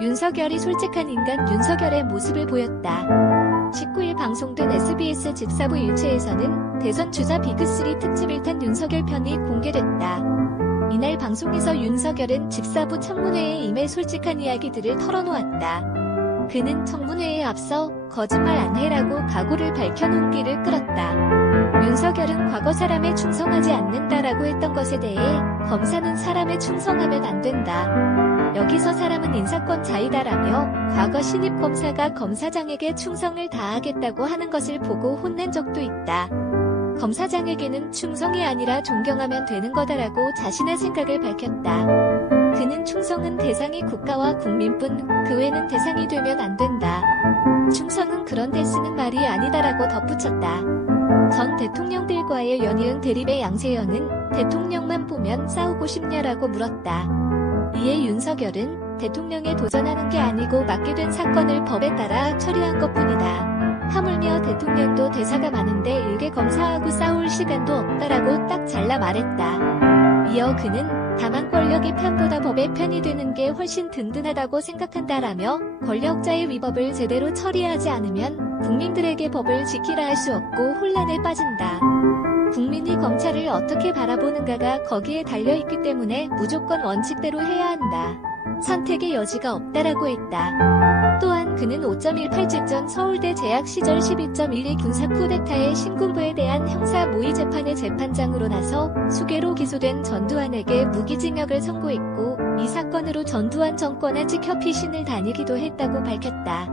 윤석열이 솔직한 인간 윤석열의 모습을 보였다. 19일 방송된 SBS 집사부 일체에서는 대선 주자 비그3 특집 1탄 윤석열 편이 공개됐다. 이날 방송에서 윤석열은 집사부 청문회에 임해 솔직한 이야기들을 털어놓았다. 그는 청문회에 앞서 거짓말 안 해라고 각오를 밝혀 눈길을 끌었다. 윤석열은 과거 사람에 충성하지 않는다라고 했던 것에 대해 검사는 사람에 충성하면 안 된다. 여기서 사람은 인사권 자이다라며 과거 신입 검사가 검사장에게 충성을 다하겠다고 하는 것을 보고 혼낸 적도 있다. 검사장에게는 충성이 아니라 존경하면 되는 거다라고 자신의 생각을 밝혔다. 그는 충성은 대상이 국가와 국민뿐 그 외는 대상이 되면 안 된다. 충성은 그런데 쓰는 말이 아니다라고 덧붙였다. 전 대통령들과의 연이은 대립의 양세형은 대통령만 보면 싸우고 싶냐라고 물었다. 이에 윤석열은 대통령에 도전하는 게 아니고 맡게 된 사건을 법에 따라 처리한 것뿐이다. 하물며 대통령도 대사가 많은데 일개 검사하고 싸울 시간도 없다라고 딱 잘라 말했다. 이어 그는 다만 권력의 편보다 법의 편이 되는 게 훨씬 든든하다고 생각한다라며 권력자의 위법을 제대로 처리하지 않으면 국민들에게 법을 지키라 할 수 없고 혼란에 빠진다. 국민이 검찰을 어떻게 바라보는가가 거기에 달려있기 때문에 무조건 원칙대로 해야 한다. 선택의 여지가 없다라고 했다. 또한 그는 5.18 직전 서울대 재학 시절 12.12 군사 쿠데타의 신군부에 대한 형사 모의 재판의 재판장으로 나서 수괴로 기소된 전두환에게 무기징역을 선고했고 이 사건으로 전두환 정권에 찍혀 피신을 다니기도 했다고 밝혔다.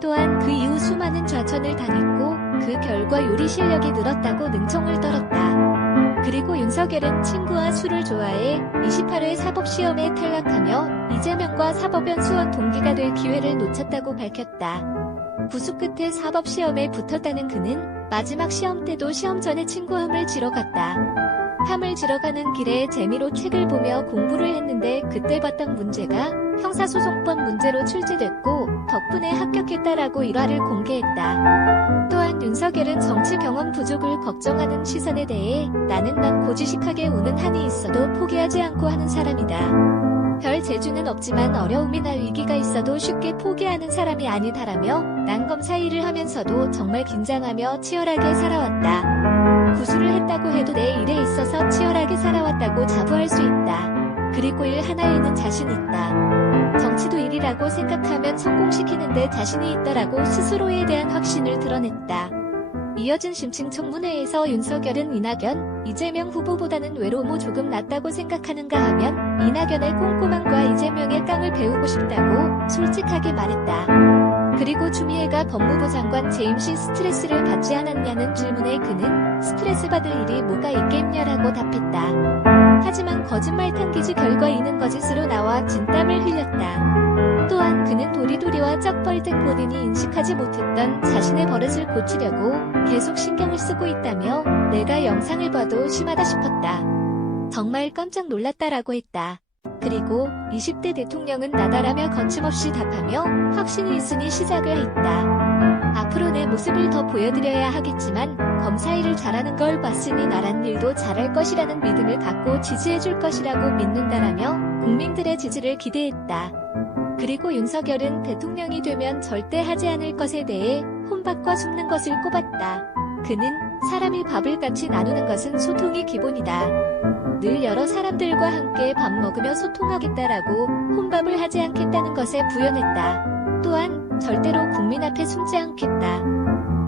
또한 그 이후 수많은 좌천을 당했고 그 결과 요리 실력이 늘었다고 능청을 떨었다. 그리고 윤석열은 친구와 술을 좋아해 28회 사법시험에 탈락하며 이재명과 사법연 수원 동기가 될 기회를 놓쳤다고 밝혔다. 구수 끝에 사법시험에 붙었다는 그는 마지막 시험 때도 시험 전에 친구함을 지러 갔다. 함을 지러 가는 길에 재미로 책을 보며 공부를 했는데 그때 봤던 문제가 형사소송법 문제로 출제됐고 덕분에 합격했다라고 일화를 공개했다. 또한 윤석열은 정치 경험 부족을 걱정하는 시선에 대해 나는 고지식하게 우는 한이 있어도 포기하지 않고 하는 사람이다. 별 재주는 없지만 어려움이나 위기가 있어도 쉽게 포기하는 사람이 아니다라며 난 검사 일을 하면서도 정말 긴장하며 치열하게 살아왔다. 구술을 했다고 해도 내 일에 있어서 치열하게 살아왔다고 자부할 수 있다. 그리고 일 하나에는 자신 있다. 정치도 일이라고 생각하면 성공시키는데 자신이 있다라고 스스로에 대한 확신을 드러냈다. 이어진 심층 청문회에서 윤석열은 이낙연, 이재명 후보보다는 외로움이 조금 낫다고 생각하는가 하면 이낙연의 꼼꼼함과 이재명의 깡을 배우고 싶다고 솔직하게 말했다. 그리고 추미애가 법무부 장관 재임 시 스트레스를 받지 않았냐는 질문에 그는 스트레스 받을 일이 뭐가 있겠냐라고 답했다. 하지만 거짓말 탐기지 결과 이는 거짓으로 나와 진땀을 흘렸다. 또한 그는 도리도리와 쩍벌듯 본인이 인식하지 못했던 자신의 버릇을 고치려고 계속 신경을 쓰고 있다며 내가 영상을 봐도 심하다 싶었다. 정말 깜짝 놀랐다라고 했다. 그리고 20대 대통령은 나다라며 거침없이 답하며 확신이 있으니 시작을 했다. 앞으로 내 모습을 더 보여드려야 하겠지만 검사 일을 잘하는 걸 봤으니 나란 일도 잘할 것이라는 믿음을 갖고 지지해줄 것이라고 믿는다라며 국민들의 지지를 기대했다. 그리고 윤석열은 대통령이 되면 절대 하지 않을 것에 대해 혼밥과 숨는 것을 꼽았다. 그는 사람이 밥을 같이 나누는 것은 소통이 기본이다. 늘 여러 사람들과 함께 밥 먹으며 소통하겠다라고 혼밥을 하지 않겠다는 것에 부연했다. 또한 절대로 국민 앞에 숨지 않겠다.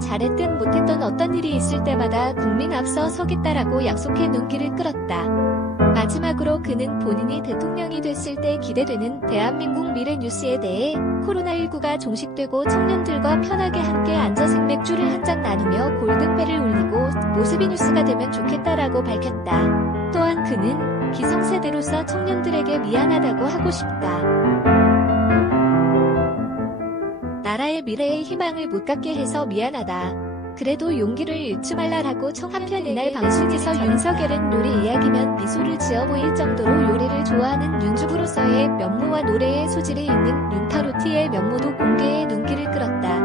잘했든 못했던 어떤 일이 있을 때마다 국민 앞서 서겠다라고 약속해 눈길을 끌었다. 마지막으로 그는 본인이 대통령이 됐을 때 기대되는 대한민국 미래 뉴스에 대해 코로나19가 종식되고 청년들과 편하게 함께 앉아 생맥주를 한 잔 나누며 골든벨을 울리고 모습이 뉴스가 되면 좋겠다라고 밝혔다. 또한 그는 기성세대로서 청년들에게 미안하다고 하고 싶다. 나라의 미래의 희망을 못 갖게 해서 미안하다. 그래도 용기를 잃지 말라라고 한편 이날 방송에서 윤석열은 요리 이야기면 미소를 지어 보일 정도로 요리를 좋아하는 윤주부로서의 면모와 노래의 소질이 있는 윤타로티의 면모도 공개해 눈길을 끌었다.